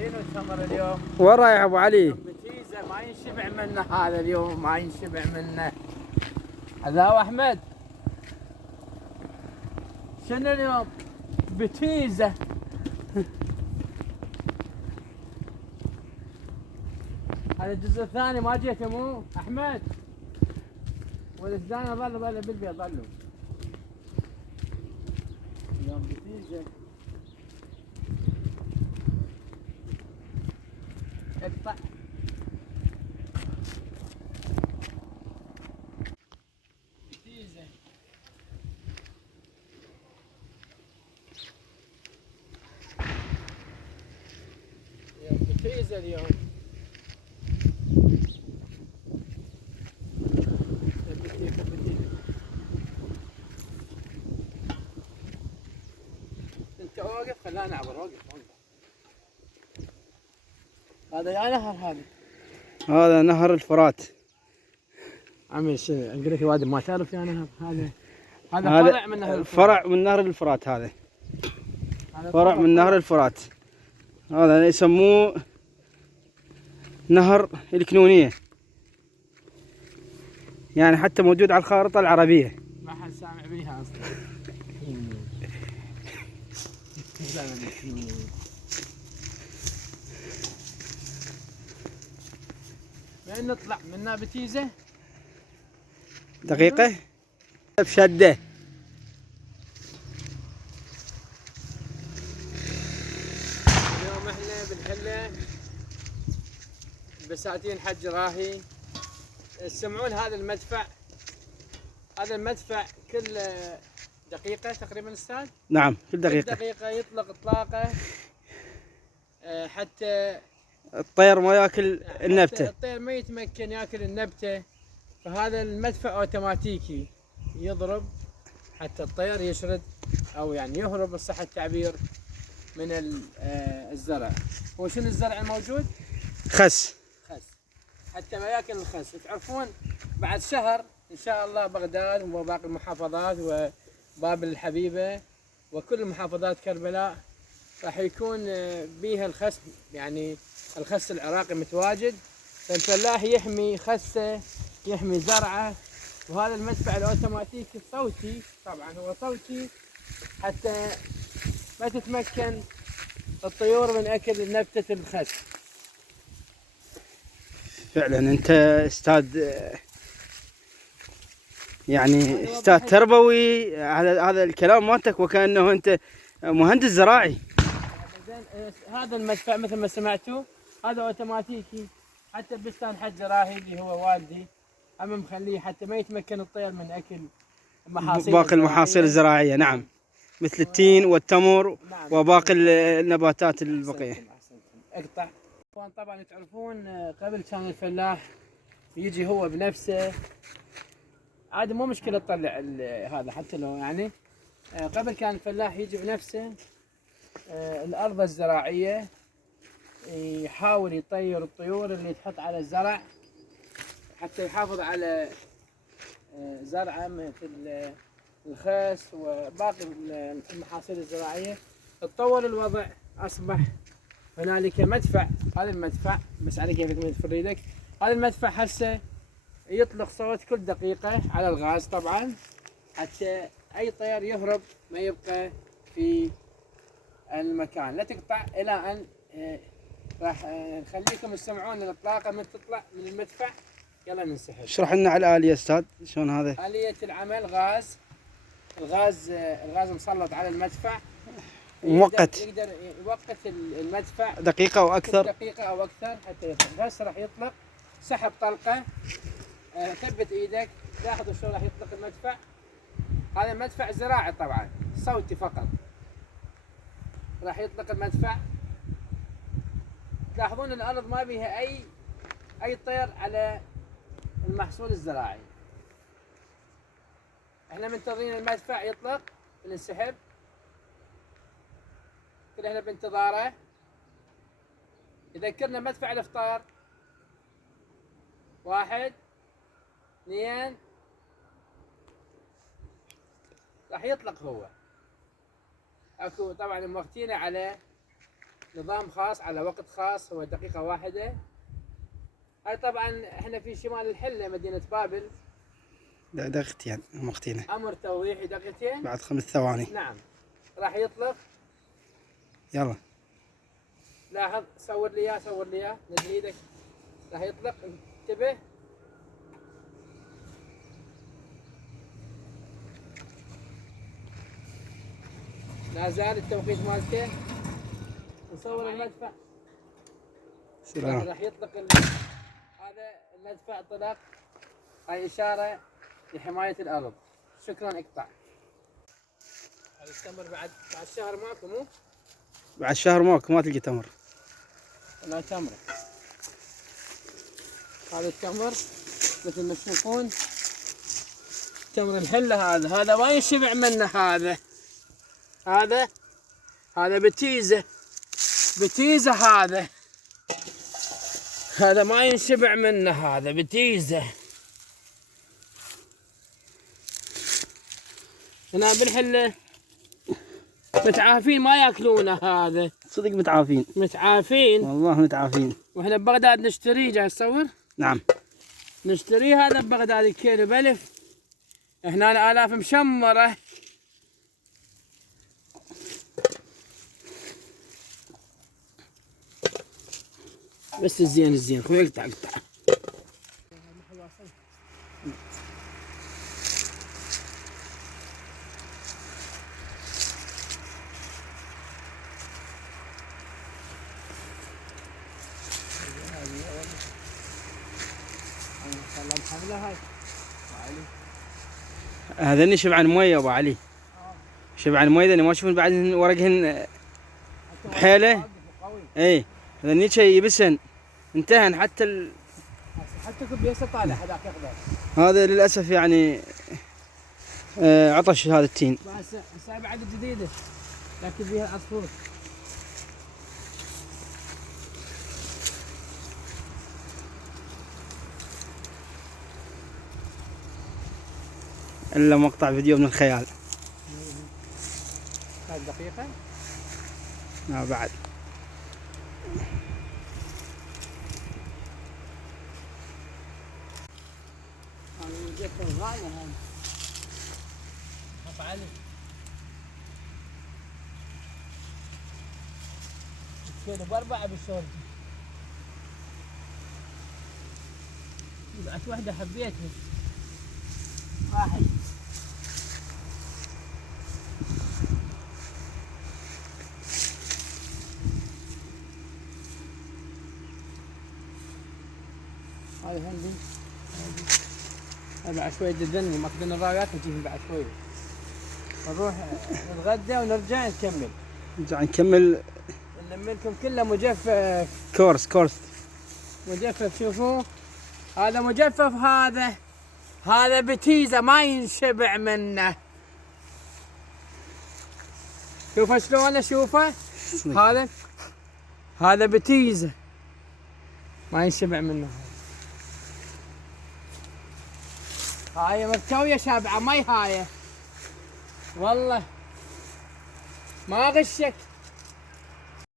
شنو التمر اليوم؟ وين رايح ابو علي؟ بتيزه ما ينشبع منه هذا اليوم، ما ينشبع منه. هذا هو احمد. شنو اليوم؟ بتيزه. هذا الجزء الثاني ما جيته مو احمد؟ والثاني ظل بالبيت ظلوا. اليوم بتيزه. اقطع. بتيزه. اليوم بتيزه اليوم. انت واقف خلاني اعبر. وقف. هذا يا نهر هذا. هذا نهر الفرات. عمي اقول لك الوادي ما تعرف يا نهر هذا فرع من نهر الفرات. فرع من نهر الفرات هذا. فرع من نهر الفرات. هذا يسموه نهر الكنونية، يعني حتى موجود على الخارطة العربية. ما حد سامع بيها اصلا. وين نطلع منها بتيزة؟ دقيقة بشدة. اليوم احنا بنحله بساتين حج راهي. تسمعون هذا المدفع؟ هذا المدفع كل دقيقة تقريبا استاذ؟ نعم، كل كل دقيقة. دقيقة يطلق اطلاقه حتى الطير ما ياكل النبتة. الطير ما يتمكن ياكل النبتة. فهذا المدفع اوتوماتيكي يضرب حتى الطير يشرد او يعني يهرب ان صح التعبير من الزرع. هو شنو الزرع الموجود؟ خس. خس. حتى ما ياكل الخس. تعرفون بعد شهر ان شاء الله بغداد وباقي المحافظات وبابل الحبيبة وكل محافظات كربلاء راح يكون بيها الخس، يعني الخس العراقي متواجد. فالفلاح يحمي خسه، يحمي زرعه. وهذا المدفع الاوتوماتيكي الصوتي، طبعا هو صوتي حتى ما تتمكن الطيور من اكل نبتة الخس. فعلا انت استاذ، يعني استاذ تربوي على هذا الكلام مالتك، وكأنه انت مهندس زراعي. هذا المدفع مثل ما سمعتوا هذا اوتوماتيكي. حتى بستان حج راهي اللي هو والدي هم مخليه حتى ما يتمكن الطير من اكل المحاصيل باقي المحاصيل الزراعية. نعم، مثل التين والتمر. نعم. وباقي النباتات البقية. اقطع. طبعا تعرفون قبل كان الفلاح يجي هو بنفسه عادي، مو مشكلة تطلع هذا حتى لو يعني قبل كان الفلاح يجي بنفسه الأرض الزراعية، يحاول يطير الطيور اللي تحط على الزرع حتى يحافظ على زرعه مثل الخس وباقي المحاصيل الزراعية. تطور الوضع، أصبح هنالك مدفع. هذا المدفع بس على كيف تمد ايدك. هذا المدفع هسه يطلق صوت كل دقيقة على الغاز طبعا حتى أي طير يهرب ما يبقى في المكان. لا تقطع إلى أن راح نخليكم تسمعون الإطلاقة من تطلع من المدفع. يلا ننسحب. اشرح لنا على الآلية استاذ، شلون هذا؟ آلية العمل غاز. الغاز مسلط على المدفع مؤقت. يقدر يوقت المدفع دقيقة أو أكثر. دقيقة أو أكثر حتى يطلق. بس راح يطلق سحب طلقة. ثبت إيدك، لاحظوا شلون راح يطلق المدفع. هذا مدفع زراعي طبعا صوتي فقط. راح يطلق المدفع. تلاحظون الأرض ما بيها أي طير على المحصول الزراعي. احنا منتظرين المدفع يطلق وننسحب. كل احنا بانتظاره. يذكرنا مدفع الافطار. 1 2 راح يطلق هو. اكو طبعا موقتينه على نظام خاص على وقت خاص، هو دقيقة واحدة. هاي طبعا احنا في شمال الحلة مدينة بابل. دقيقتين وقتين. امر توضيحي دقيقتين. بعد 5 ثواني. نعم. راح يطلق. يلا. لاحظ، صور لي اياه، صور لي اياه، نزل ايدك. راح يطلق، انتبه. لا زال التوقيت مالته. نصور المدفع. سلام. راح يطلق هذا المدفع طلق. هاي اشاره لحمايه الارض. شكرا. اقطع. هذا يستمر بعد شهر ماكو مو؟ بعد شهر ماكو ما تلقى تمر. لا تمر. هذا التمر مثل ما تشوفون، تمر الحله هذا ما ينشبع منه. هذا بتيزه هذا ما ينشبع منه، هذا بتيزه. هنا بالحله متعافين ما ياكلونه. هذا صدق متعافين والله متعافين. واحنا ببغداد نشتريه. جاي تصور؟ نعم. نشتريه هذا ببغداد الكيلو ب1000. هنا الالاف مشمره. بس الزين خوي اقطع. هذني شبعان مويه ابو علي. شبعان مويه ذني ما تشوفون بعد ورقهن بحيله. اي هذني شيء يبسن انتهن حتى كبيسه طالع هذاك ياخذه. هذا للاسف يعني عطش هذا التين. هسه بعد جديده لكن فيها العصفور. الا مقطع فيديو من الخيال. هاي دقيقة؟ لا بعد. أنا جبت الغاية هاي. حط علي. كيلو ب4 بالشورت. بعت وحدة حبيتها. واحد. هذا هندي. بعد شوي تدني ماخذين الرايات نجيب بعد شوي. نروح نتغدى ونرجع نكمل. نكمل. نلم لكم كله مجفف. كورس مجفف. شوفوا هذا مجفف. هذا بتيزه ما ينشبع منه. شوفه شلونه. شوفه هذا بتيزه ما ينشبع منه. هاي مرتويه شابعه مي. هاي والله ما غشك.